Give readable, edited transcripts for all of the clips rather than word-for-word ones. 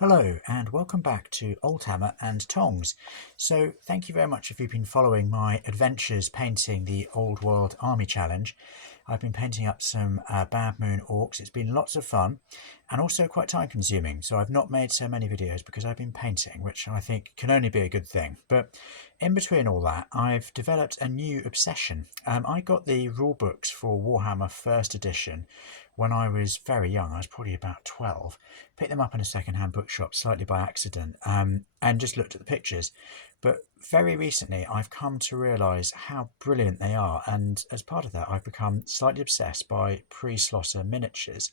Hello and welcome back to Oldhammer and Tongs. So thank you very much if you've been following my adventures painting the Old World Army Challenge. I've been painting up some Bad Moon Orcs. It's been lots of fun and also quite time consuming. So I've not made so many videos because I've been painting, which I think can only be a good thing. But in between all that, I've developed a new obsession. I got the rule books for Warhammer 1st edition when I was very young. I was probably about 12. Picked them up in a second-hand bookshop slightly by accident and just looked at the pictures. But very recently I've come to realise how brilliant they are, and as part of that I've become slightly obsessed by pre-Slaughter miniatures.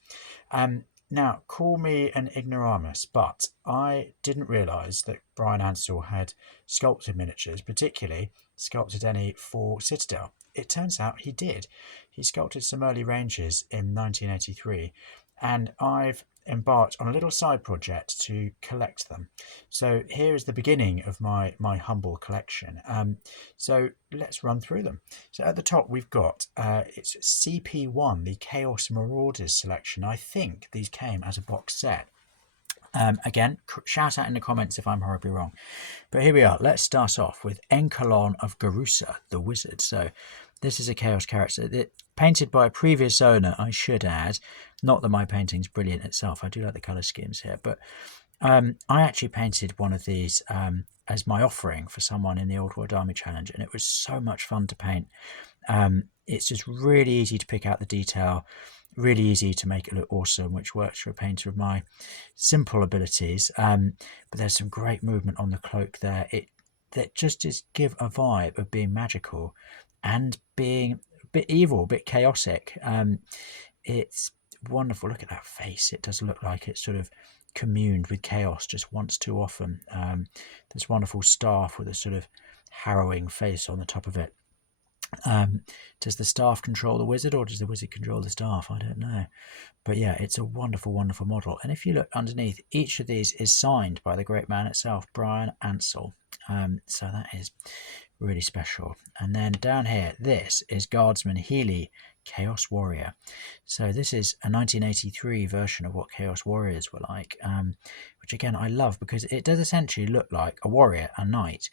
Now, call me an ignoramus, but I didn't realise that Bryan Ansell had sculpted miniatures, particularly sculpted any for Citadel. It turns out he did. He sculpted some early Rangers in 1983, and I've embarked on a little side project to collect them. So here is the beginning of my humble collection. So let's run through them. So at the top we've got it's CP1, the Chaos Marauders selection. I think these came as a box set. Again, shout out in the comments if I'm horribly wrong. But here we are. Let's start off with Enkalon of Garusa, the wizard. So this is a Chaos character painted by a previous owner, I should add. Not that my painting's brilliant itself. I do like the colour schemes here. But I actually painted one of these as my offering for someone in the Old World Army Challenge. And it was so much fun to paint. It's just really easy to pick out the detail. Really easy to make it look awesome, which works for a painter of my simple abilities. But there's some great movement on the cloak there. That just give a vibe of being magical and being a bit evil, a bit chaotic. It's wonderful. Look at that face. It does look like it's sort of communed with chaos just once too often. This wonderful staff with a sort of harrowing face on the top of it. Does the staff control the wizard, or does the wizard control the staff? I don't know. But yeah, it's a wonderful, wonderful model. And if you look underneath, each of these is signed by the great man itself, Bryan Ansell. So that is really special. And then down here, this is Guardsman Healy, Chaos Warrior. So this is a 1983 version of what Chaos Warriors were like, which again I love because it does essentially look like a warrior, a knight.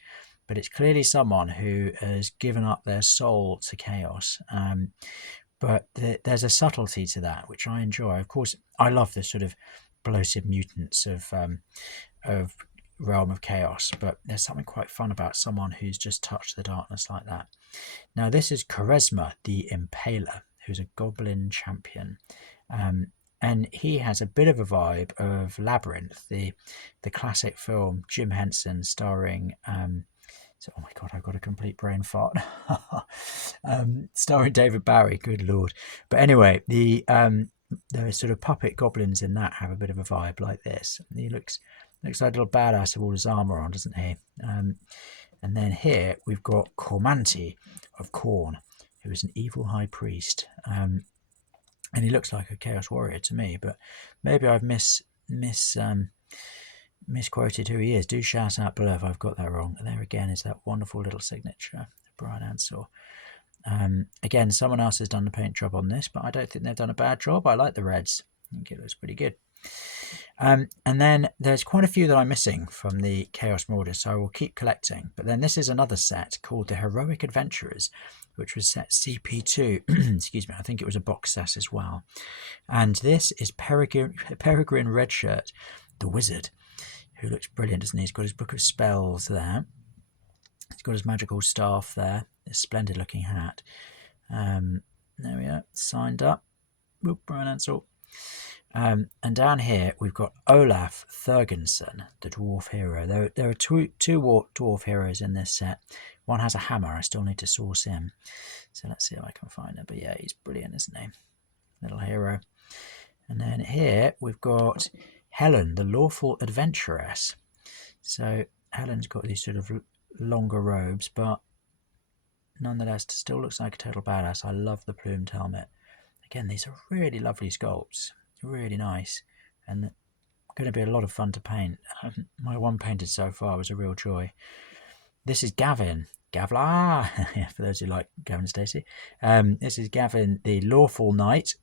But it's clearly someone who has given up their soul to chaos. But there's a subtlety to that, which I enjoy. Of course, I love the sort of bloated mutants of Realm of Chaos, but there's something quite fun about someone who's just touched the darkness like that. Now, this is Charisma, the Impaler, who's a goblin champion. And he has a bit of a vibe of Labyrinth, the classic film, Jim Henson starring... oh my god, I've got a complete brain fart. Starring David Bowie, good lord. But anyway, the sort of puppet goblins in that have a bit of a vibe like this. He looks like a little badass with all his armour on, doesn't he? And then here we've got Cormanti of Khorne, who is an evil high priest. And he looks like a Chaos Warrior to me, but maybe I've misquoted who he is. Do shout out below if I've got that wrong. And there again is that wonderful little signature, Bryan Ansell. Again, someone else has done the paint job on this, but I don't think they've done a bad job. I like the reds. I think it looks pretty good. And then there's quite a few that I'm missing from the Chaos Marauders, so I will keep collecting. But then this is another set called the Heroic Adventurers, which was set CP2. Excuse me, I think it was a box set as well. And this is Peregrine Redshirt, the Wizard, who looks brilliant, doesn't he? He's got his book of spells there. He's got his magical staff there. This splendid looking hat. There we are, signed up. Whoop, Bryan Ansell. And down here we've got Olaf Thurgenson, the dwarf hero. There are two dwarf heroes in this set. One has a hammer. I still need to source him. So let's see if I can find it. But yeah, he's brilliant, isn't he? Little hero. And then here we've got Helen, the lawful adventuress. So Helen's got these sort of longer robes, but nonetheless still looks like a total badass. I love the plumed helmet. Again, these are really lovely sculpts. Really nice, and going to be a lot of fun to paint. My one painted so far was a real joy. This is Gavin. Gavla! For those who like Gavin Stacey. This is Gavin, the lawful knight.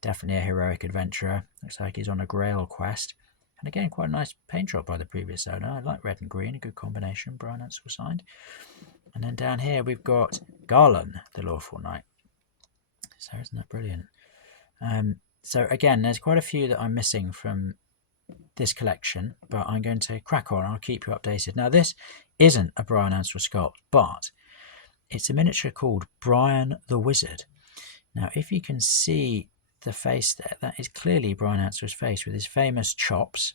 Definitely a heroic adventurer. Looks like he's on a grail quest. And again, quite a nice paint job by the previous owner. I like red and green, a good combination. Bryan Ansell signed. And then down here we've got Garland, the Lawful Knight. So isn't that brilliant? So again, there's quite a few that I'm missing from this collection, but I'm going to crack on. I'll keep you updated. Now, this isn't a Bryan Ansell sculpt, but it's a miniature called Bryan the Wizard. Now, if you can see the face there, that is clearly Bryan Ansell's face with his famous chops,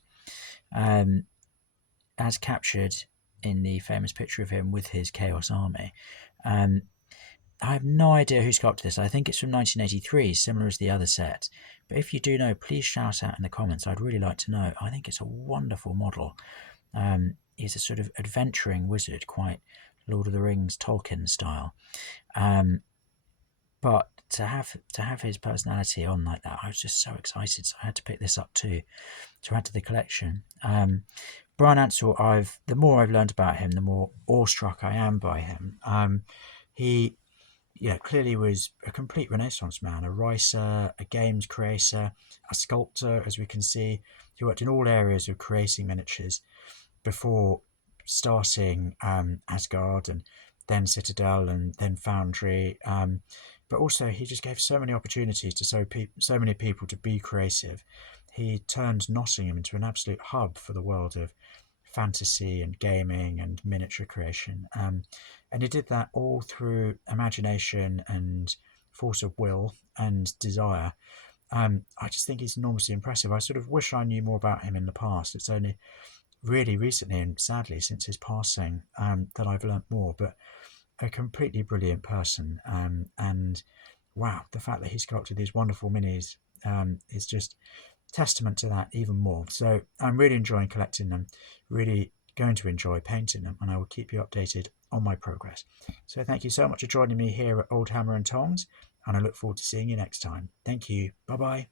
as captured in the famous picture of him with his Chaos Army. I have no idea who sculpted this. I think it's from 1983, similar as the other set. But if you do know, please shout out in the comments. I'd really like to know. I think it's a wonderful model. He's a sort of adventuring wizard, quite Lord of the Rings, Tolkien style. But to have his personality on like that, I was just so excited. So I had to pick this up too, to add to the collection. Bryan Ansell, the more I've learned about him, the more awestruck I am by him. He clearly was a complete Renaissance man, a writer, a games creator, a sculptor, as we can see. He worked in all areas of creating miniatures before starting Asgard and then Citadel and then Foundry. But also he just gave so many opportunities to so many people to be creative. He turned Nottingham into an absolute hub for the world of fantasy and gaming and miniature creation. And he did that all through imagination and force of will and desire. I just think he's enormously impressive. I sort of wish I knew more about him in the past. It's only really recently and sadly since his passing that I've learnt more. But a completely brilliant person. And wow, the fact that he sculpted these wonderful minis is just testament to that even more. So I'm really enjoying collecting them, really going to enjoy painting them, and I will keep you updated on my progress. So thank you so much for joining me here at Old Hammer and Tongs, and I look forward to seeing you next time. Thank you. Bye bye.